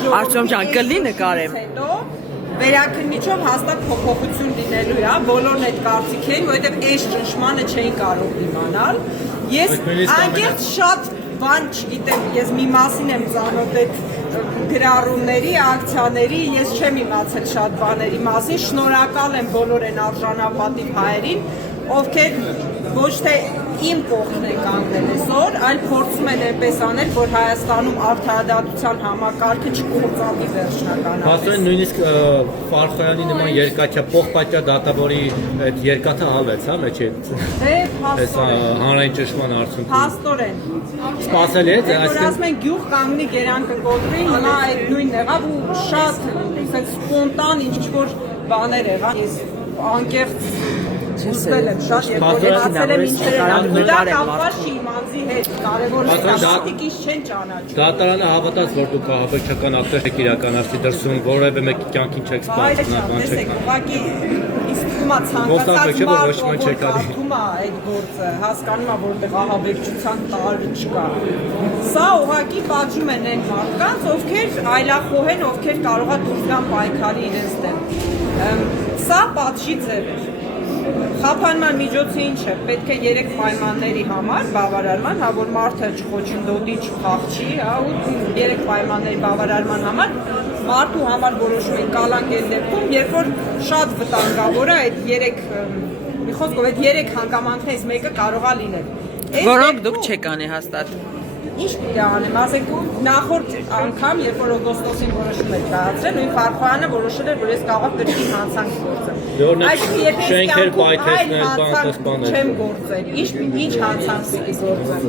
Արտյոմ ջան, կլի նկարեմ։ Վերաքննիչով հաստատ փոփոխություն լինելու է, բոլորն այդ կարծիքին, որովհետև այս ճնշմանը չէին կարող իմանալ։ Ես անկեղծ շատ բան չգիտեմ, ես մի մասին եմ ծանոթ այդ գրառումների, ակցիաների, ես չեմ իմացել շատ բաների մասին, շնորհակալ եմ բոլոր այն արժանապատիվ հայերին, ովքեր ոչ թե իմ կողմն են կանգնել այսօր, այլ փորձում են այնպես անել, որ Հայաստանում արդարադատության համակարգը չկործանվի վերջնականապես։ Հասարեն նույնիսկ Ֆարխոյանի նման երկաթյա փոխպատյա դատավորի այդ երկաթը հալվեց, հա, մեջ այդ։ Դե, Այս հանրային ճնշման արդյունքում։ Փաստորեն։ Սպասելի է, այսինքն ասում են գյուղ կանգնի գերանքը կոտրի, հիմա այդ նույնն եղավ ու շատ սպոնտան ինչ-որ բաներ եղան, ես անկեղծ ուզվել եմ շատ երբ ասել եմ ինչեր են դա կապված չի իմանձի հետ կարևոր է դատիկից չեն ճանաչում դատարանը հավատաց որ դուք հավաքչական ակտեր եք իրականացրի դրսում որևէ մեկի կյանքին չեք սպառնում բան չեք ուղղակի իսկումա ցանկացած մարդ կարդում է այդ գործը հասկանում է որտեղ ահաբեկչության տարի չկա սա ուղղակի պատժում են այն մարդկանց ովքեր այլախոհ են ովքեր կարող է դուրս գան պայքարի իրենց դեմ սա պատժի ձև է Խափանման միջոցը ինչ է, պետք է 3 պայմանների համար բավարարման, հա որ մարդը չխոչընդոտի, չփախչի, հա ու 3 պայմանների բավարարման համար մարդու համար որոշում են կալանքել դեպքում, երբ որ շատ վտանգավոր է այդ 3 մի խոսքով այդ 3 հանգամանքներից մեկը կարող է լինել։ Որոնք դուք չեք անի հաստատ։ Ինչ պիտի անեմ, ասեք նախորդ անգամ, երբ որ օգոստոսին որոշում եք կայացրել, նույն Ֆարխոյանը որոշել էր, որ ես կարող կրկին հանցանք գործեմ։ Շենքեր պայթեցնել, բան, չեմ գործել, ինչ հանցանք պիտի գործեմ։